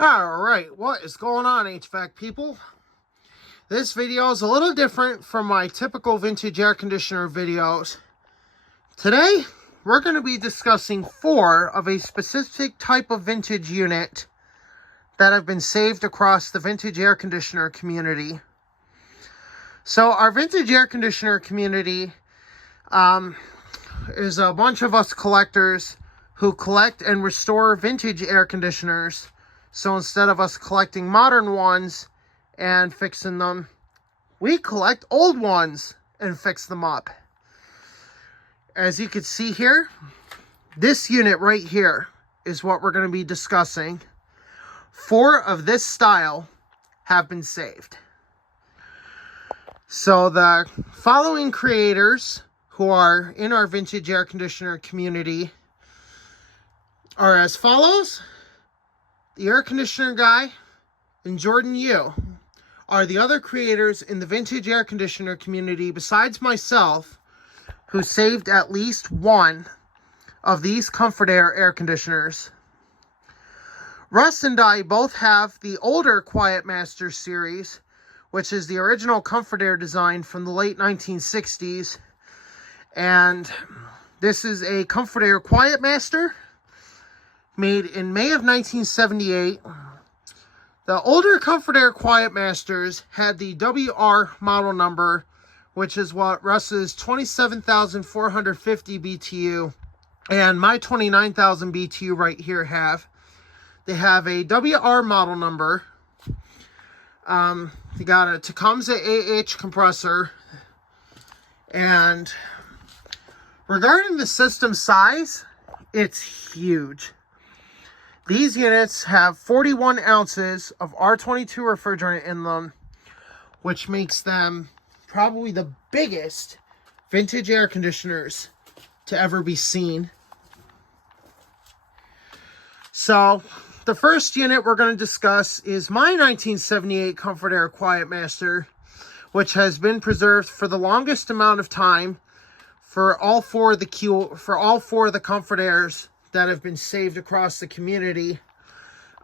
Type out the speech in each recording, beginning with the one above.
Alright, what is going on, HVAC people? This video is a little different from my typical vintage air conditioner videos. Today, we're going to be discussing 4 of a specific type of vintage unit that have been saved across the vintage air conditioner community. So, our vintage air conditioner community is a bunch of us collectors who collect and restore vintage air conditioners. So instead of us collecting modern ones and fixing them, we collect old ones and fix them up. As you can see here, this unit right here is what we're going to be discussing. 4 of this style have been saved. So the following creators who are in our vintage air conditioner community are as follows. The Air Conditioner Guy and Jordan Yu are the other creators in the vintage air conditioner community besides myself who saved at least one of these Comfort-Aire air conditioners. Russ and I both have the older Quiet Master series, which is the original Comfort-Aire design from the late 1960s. And this is a Comfort-Aire Quiet Master made in May of 1978. The older Comfort-Aire Quiet Masters had the WR model number, which is what Russ's 27,450 BTU and my 29,000 BTU right here have. They have a WR model number. They got a Tecumseh AH compressor. And regarding the system size, it's huge. These units have 41 ounces of R22 refrigerant in them, which makes them probably the biggest vintage air conditioners to ever be seen. So, the first unit we're going to discuss is my 1978 Comfort-Aire Quiet Master, which has been preserved for the longest amount of time for all four of the Comfort-Aires that have been saved across the community.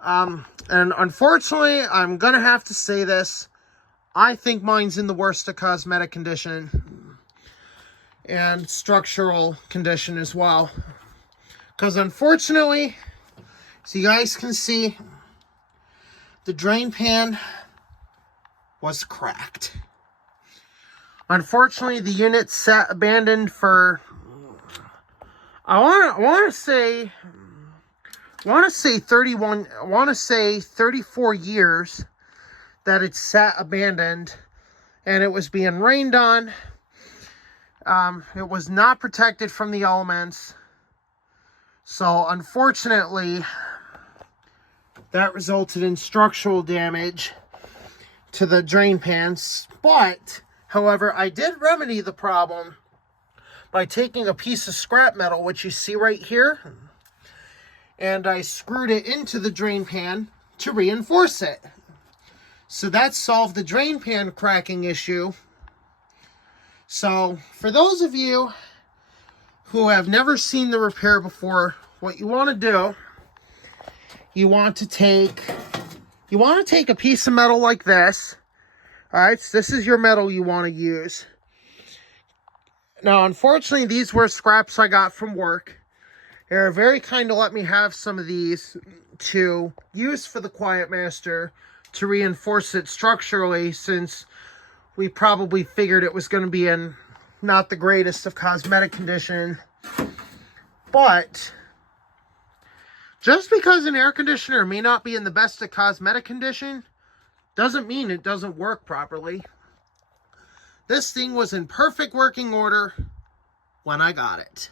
And unfortunately, I'm gonna have to say this, I think mine's in the worst of cosmetic condition and structural condition as well, because unfortunately, as you guys can see, the drain pan was cracked. Unfortunately, the unit sat abandoned for I want to say 34 years that it sat abandoned, and it was being rained on. It was not protected from the elements. So unfortunately, that resulted in structural damage to the drain pans. But, however, I did remedy the problem by taking a piece of scrap metal, which you see right here, and I screwed it into the drain pan to reinforce it. So that solved the drain pan cracking issue. So for those of you who have never seen the repair before, what you want to do, you want to take a piece of metal like this. Alright, so this is your metal you want to use. Now, unfortunately, these were scraps I got from work. They're very kind to let me have some of these to use for the Quiet Master to reinforce it structurally, since we probably figured it was going to be in not the greatest of cosmetic condition. But just because an air conditioner may not be in the best of cosmetic condition doesn't mean it doesn't work properly. This thing was in perfect working order when I got it.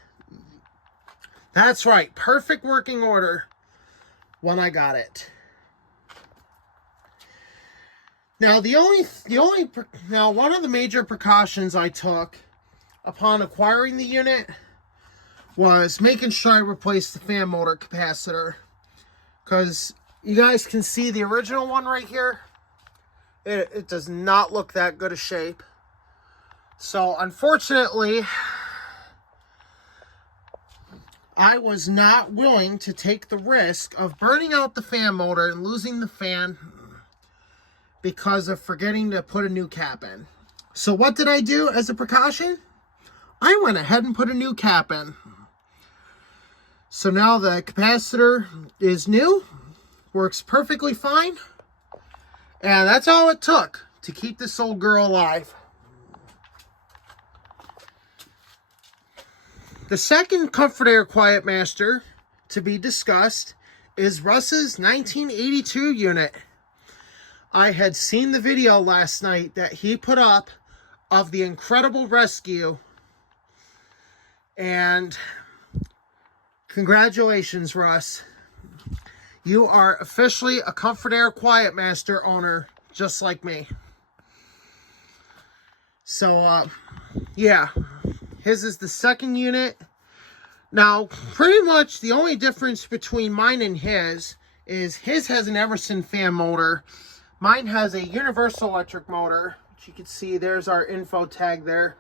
That's right, perfect working order when I got it. Now, one of the major precautions I took upon acquiring the unit was making sure I replaced the fan motor capacitor. Because you guys can see the original one right here. It does not look that good a shape. So, unfortunately, I was not willing to take the risk of burning out the fan motor and losing the fan because of forgetting to put a new cap in. So what did I do as a precaution? I went ahead and put a new cap in. So now the capacitor is new, works perfectly fine, and that's all it took to keep this old girl alive. The second Comfort-Aire Quiet Master to be discussed is Russ's 1982 unit. I had seen the video last night that he put up of the incredible rescue, and congratulations, Russ. You are officially a Comfort-Aire Quiet Master owner, just like me. So, yeah, his is the second unit. Now, pretty much the only difference between mine and his is his has an Emerson fan motor. Mine has a universal electric motor, which you can see there's our info tag there.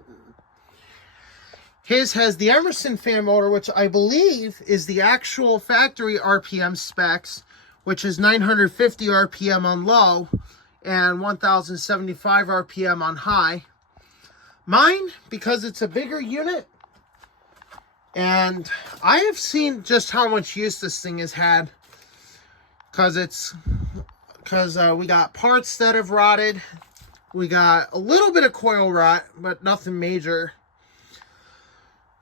His has the Emerson fan motor, which I believe is the actual factory RPM specs, which is 950 RPM on low and 1075 RPM on high. Mine, because it's a bigger unit, and I have seen just how much use this thing has had, because we got parts that have rotted. We got a little bit of coil rot, but nothing major.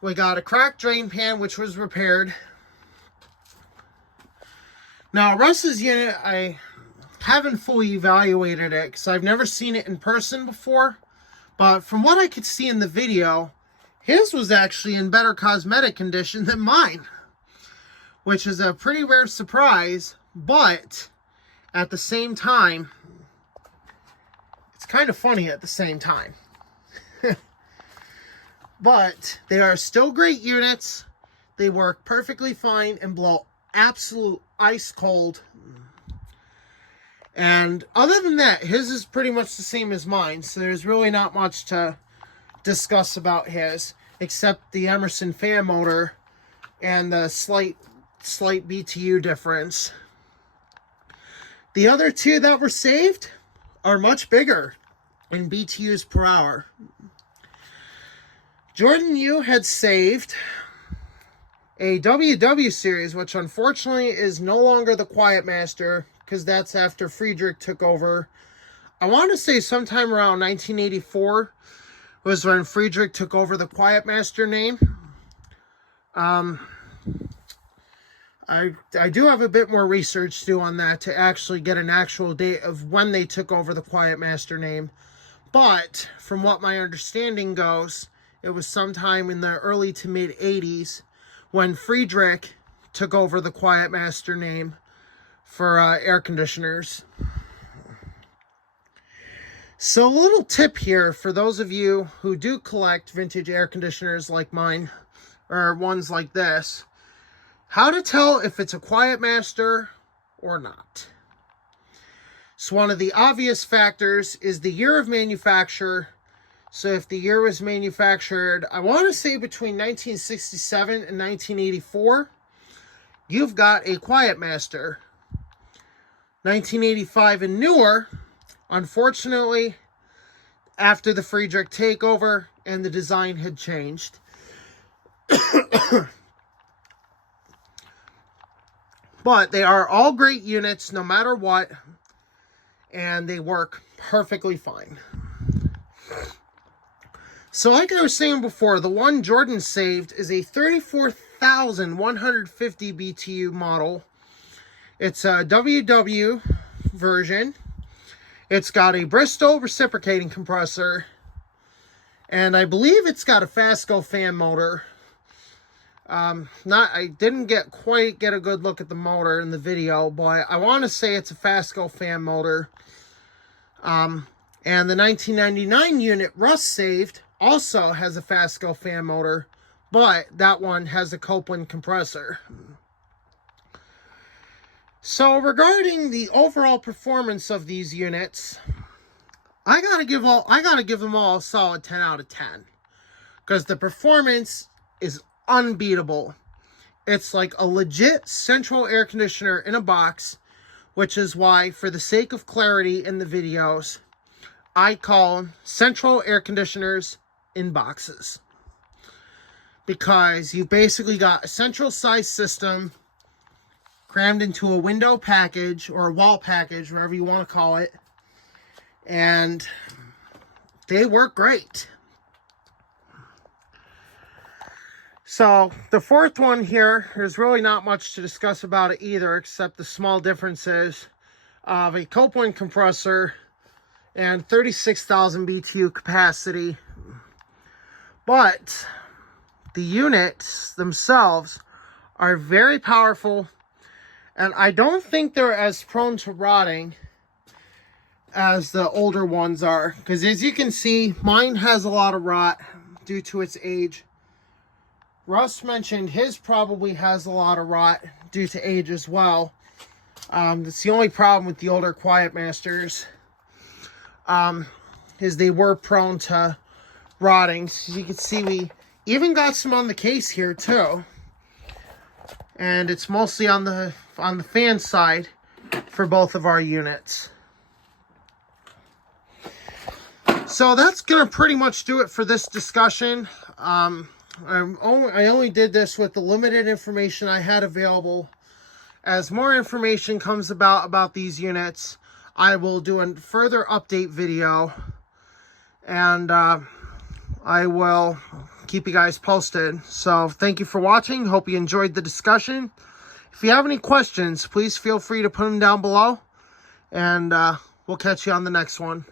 We got a cracked drain pan, which was repaired. Now, Russ's unit, I haven't fully evaluated it because I've never seen it in person before. But from what I could see in the video, his was actually in better cosmetic condition than mine, which is a pretty rare surprise. But at the same time, it's kind of funny at the same time. But they are still great units. They work perfectly fine and blow absolute ice cold. And other than that, his is pretty much the same as mine. So there's really not much to discuss about his, except the Emerson fan motor and the slight BTU difference. The other two that were saved are much bigger in BTUs per hour. Jordan Yu had saved a WW series, which unfortunately is no longer the Quiet Master, because that's after Friedrich took over. I want to say sometime around 1984 was when Friedrich took over the Quiet Master name. I do have a bit more research to do on that to actually get an actual date of when they took over the Quiet Master name. But from what my understanding goes, it was sometime in the early to mid 80s when Friedrich took over the Quiet Master name for air conditioners. So a little tip here for those of you who do collect vintage air conditioners like mine, or ones like this, how to tell if it's a Quiet Master or not. So one of the obvious factors is the year of manufacture. So if the year was manufactured, I want to say between 1967 and 1984, you've got a Quiet Master. 1985 and newer, unfortunately, after the Friedrich takeover and the design had changed. But they are all great units no matter what, and they work perfectly fine. So like I was saying before, the one Jordan saved is a 34,150 BTU model. It's a WW version. It's got a Bristol reciprocating compressor, and I believe it's got a Fasco fan motor. I didn't quite get a good look at the motor in the video, but I want to say it's a Fasco fan motor. And the 1999 unit Russ saved also has a Fasco fan motor, but that one has a Copeland compressor. So regarding the overall performance of these units, I gotta give them all a solid 10 out of 10. Because the performance is unbeatable. It's like a legit central air conditioner in a box, which is why, for the sake of clarity in the videos, I call them central air conditioners in boxes. Because you basically got a central size system crammed into a window package or a wall package, whatever you want to call it. And they work great. So the fourth one here, there's really not much to discuss about it either, except the small differences of a Copeland compressor and 36,000 BTU capacity. But the units themselves are very powerful, and I don't think they're as prone to rotting as the older ones are. Because as you can see, mine has a lot of rot due to its age. Russ mentioned his probably has a lot of rot due to age as well. That's the only problem with the older Quiet Masters, is they were prone to rotting. So you can see we even got some on the case here too. And it's mostly on the fan side for both of our units. So that's going to pretty much do it for this discussion. I only did this with the limited information I had available. As more information comes about these units, I will do a further update video, and I will keep you guys posted. So thank you for watching. Hope you enjoyed the discussion. If you have any questions, please feel free to put them down below, and we'll catch you on the next one.